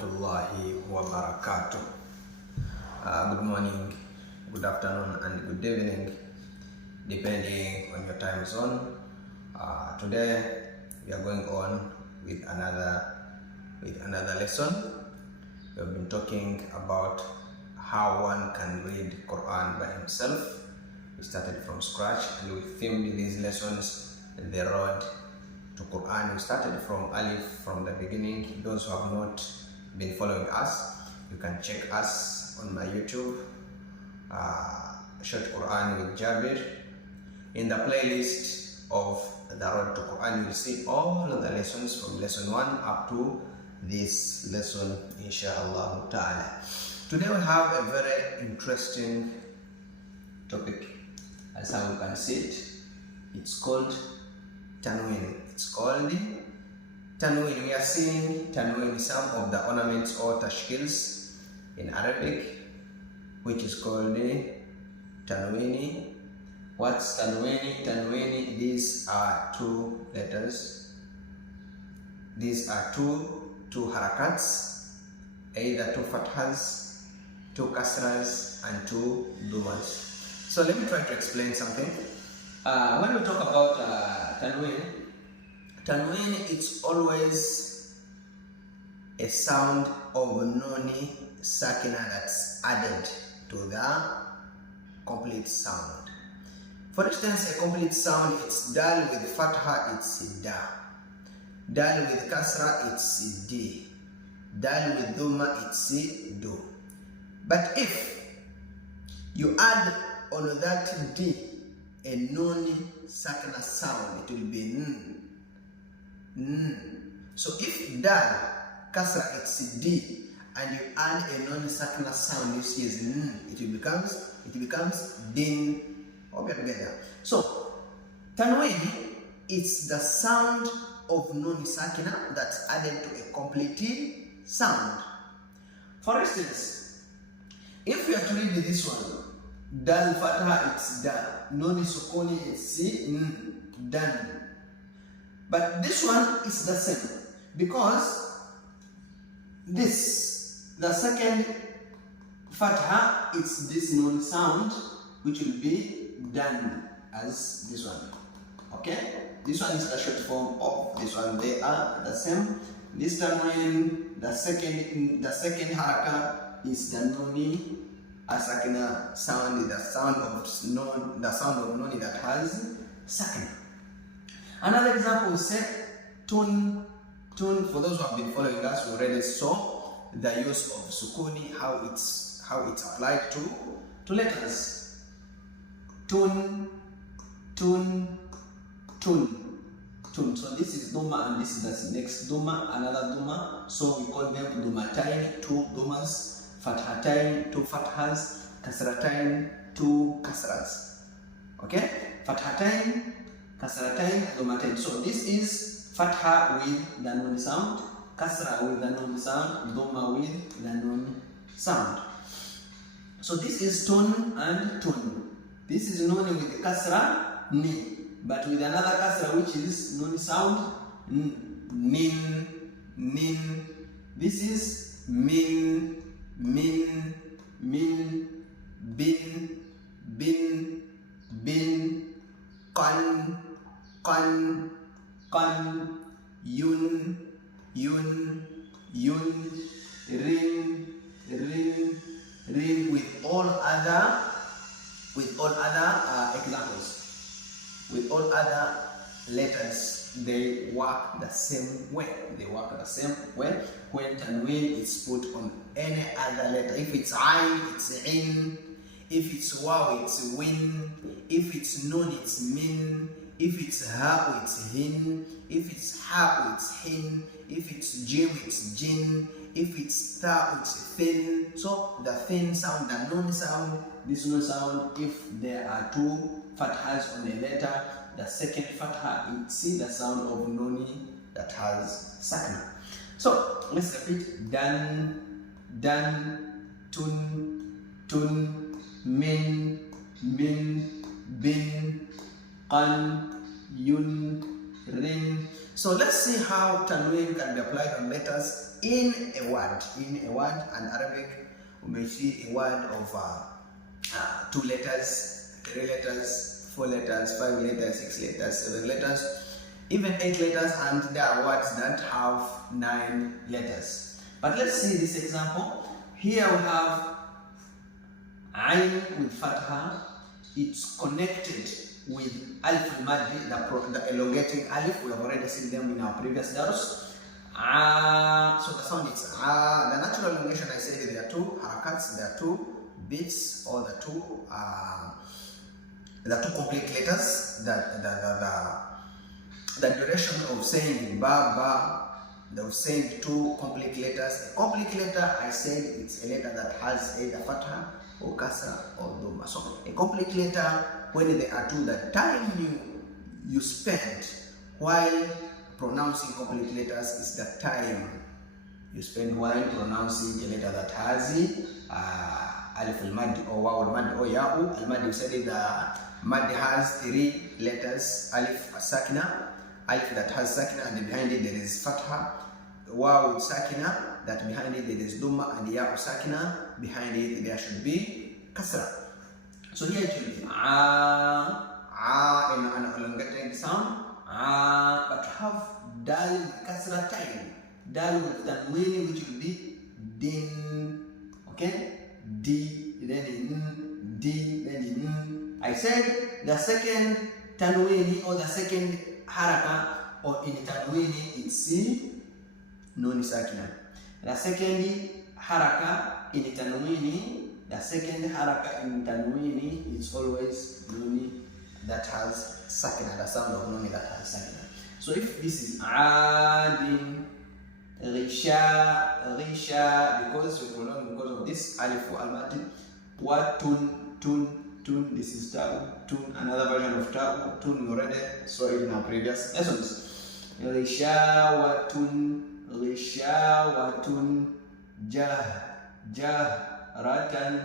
warahmatullahi wabarakatuh. Good morning, good afternoon, and good evening, depending on your time zone. Today we are going on with another lesson. We have been talking about how one can read Quran by himself. We started from scratch and we filmed these lessons, the road to Quran. We started from Alif, from the beginning. Those who have not been following us, you can check us on my YouTube, Short Quran with Jabir. In the playlist of the road to Quran, you will see all of the lessons from lesson 1 up to this lesson, inshallah ta'ala. Today we have a very interesting topic. As how you can see it, it's called TANWEEN. It's called TANWEEN. We are seeing TANWEEN, some of the ornaments or tashkils in Arabic, which is called TANWEEN. What's TANWEEN? TANWEEN, these are two letters. These are two harakats, either two fathas, two kasras, and two dumas. So let me try to explain something. When we talk about TANWEEN, it's always a sound of noni sakina that's added to the complete sound. For instance, a complete sound, it's dal with fatha, it's da. Dal with kasra, it's d. Dal with dhamma, it's do. But if you add on that d a non sakina sound, it will be n. So if dal kasra, it's d, and you add a non sakina sound, which is n, it becomes din. Hope you're together. So TANWEEN, it's the sound of non sakina that's added to a complete sound. For instance, if you are to read this one, dal fatha, it's da, non sukuni, it's dan. But this one is the same, because this, the second fatha, it's this non sound, which will be dan, as this one. Okay, this one is the short form of this one. They are the same. This TANWEEN, the second haraka is the noni asakina sound, the sound of noni that has sakina. Another example is say tun. For those who have been following us, we already saw the use of sukuni, how it's applied to letters. Tun. So this is duma, and this is the next duma, another duma. So we call them dumatain, two dumas, fathatain, two fathas, kasratain, two kasras. Okay? Fathatain, kasratain, dumatain. So this is fatha with the nun sound, kasra with the nun sound, duma with the nun sound. So this is tun and tun. This is nun with kasra, ni, but with another kasra, which is nun sound, nin. This is min, bin, qan, yun, rin, with all other examples. With all other letters, they work the same way. When TANWEEN is put on any other letter. If it's ayn, it's in. If it's waw, it's win. If it's nun, it's min. If it's ha, it's hin. If it's ha, it's hin. If it's jim, it's jin. If it's ta, it's thin. So the thin sound, the nun sound, this nun sound, if there are two fathas on a letter, the second fatha, it's the sound of noni that has sakna. So let's repeat: dan, tun, min, bin, qan, yun, rin. So let's see how tanween can be applied on letters in a word. In a word, and Arabic, we may see a word of 2 letters, 3 letters, 4 letters, 5 letters, 6 letters, 7 letters, even 8 letters, and there are words that have 9 letters. But let's see this example. Here we have Ain with fatha. It's connected with alif al-maddi, the elongating alif. We have already seen them in our previous dars. So the sound is the natural elongation, I said there are 2 harakats, there are 2 beats, or the two complete letters. The duration of saying ba, of saying 2 complete letters. A complete letter, I said, it's a letter that has either fatha or kasra or dhamma. So a complete letter, when there are 2, the time you spend while pronouncing complete letters is the time you spend while pronouncing a letter that has alif al-maddi or waw al-maddi or ya'u al-maddi. We said the maddi has 3 letters: alif sakina, alif that has sakina, and behind it there is fatha; waw sakina, that behind it there is dhamma; and ya'u sakina, behind it there should be kasra. So here it will be in an elongated sound, but have dal with kasra time, dal with tanween, which will be din. Okay, D, then in, D, then in. I said the second tanweeni, or the second haraka, or in tanweeni, it's C, nun sakina. The second haraka in tanweeni, the second haraka in tanweeni, is always nun that has sakina, the sound of nun that has sakina. So if this is adin, risha, because we prolong because of this alif al-maddi, tun, this is ta'u, tun, another version of ta'u, tun we already saw it in our previous lessons. Rishawatun, jahratan,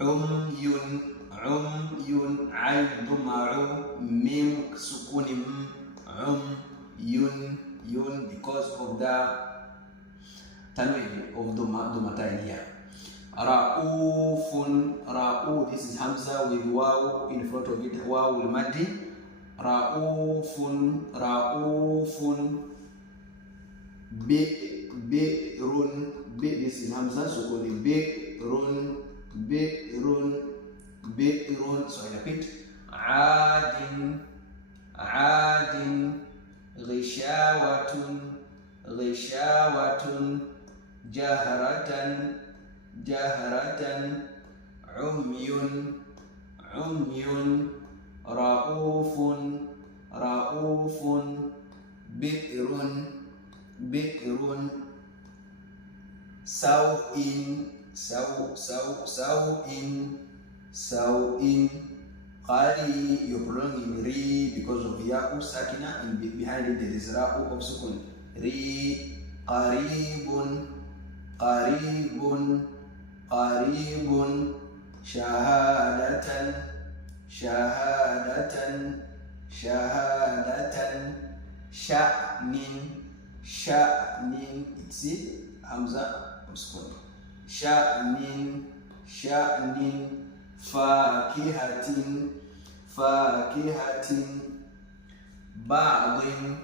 umyun, ayn duma'u, mim sukunim, yun, because of the tanween of dumatain here. Ra'u, this is hamza with waw in front of it, waw al-maddi. Ra'ufun, bi'run, this is hamza, so called bi'run, so I repeat, adin, rishawatun, jahratan, umyun, ra'ufun, bi'run, saw'in, qari, you're prolonging ri because of ya'u sakina, and behind it there is ra'u of sukun. Ri, qaribun, shahadatan, sha'nin, it's it, hamza of sukun. Sha'nin, fakihatin, ba'din,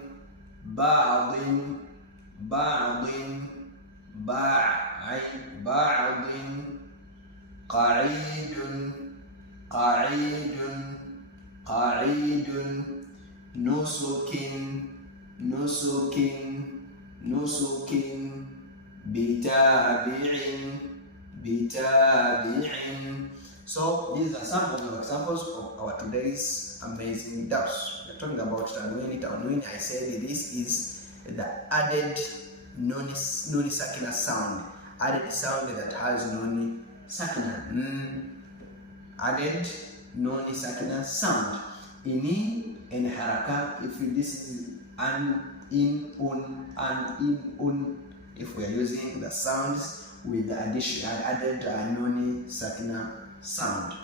qa'idun, nusukin, bitabi'in. So these are some of the examples of our today's amazing dars. We're talking about tanween. I said this is the added nuni sakina sound, added sound that has nuni sakina, added nuni sakina sound. Ini and haraka, if this is an, in, un, if we are using the sounds with the addition added nuni sakina sound.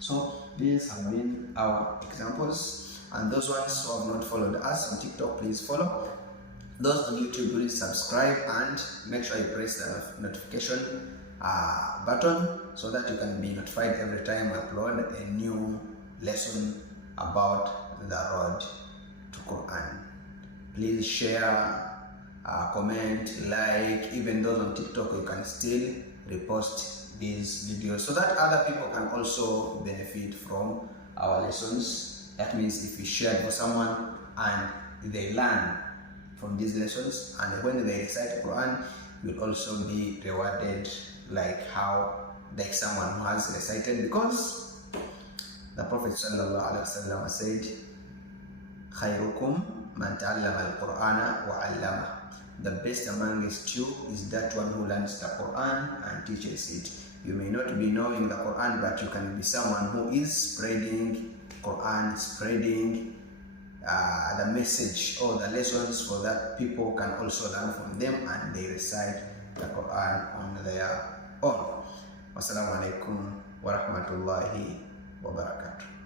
So these have been our examples, and those ones who have not followed us on TikTok, please follow. Those on YouTube, please subscribe and make sure you press the notification button so that you can be notified every time I upload a new lesson about the road to Quran. Please share, comment, like. Even those on TikTok, you can still repost these videos so that other people can also benefit from our lessons. That means if you share it for someone and they learn from these lessons, and when they recite Quran, you'll also be rewarded like someone who has recited, because the Prophet ﷺ said, "Khayrukum man ta'allama al-Qur'ana wa 'allama." The best amongst you is that one who learns the Quran and teaches it. You may not be knowing the Quran, but you can be someone who is spreading Quran, spreading the message or the lessons, so that people can also learn from them and they recite the Quran on their own. Wassalamu alaikum wa rahmatullahi wa barakatuh.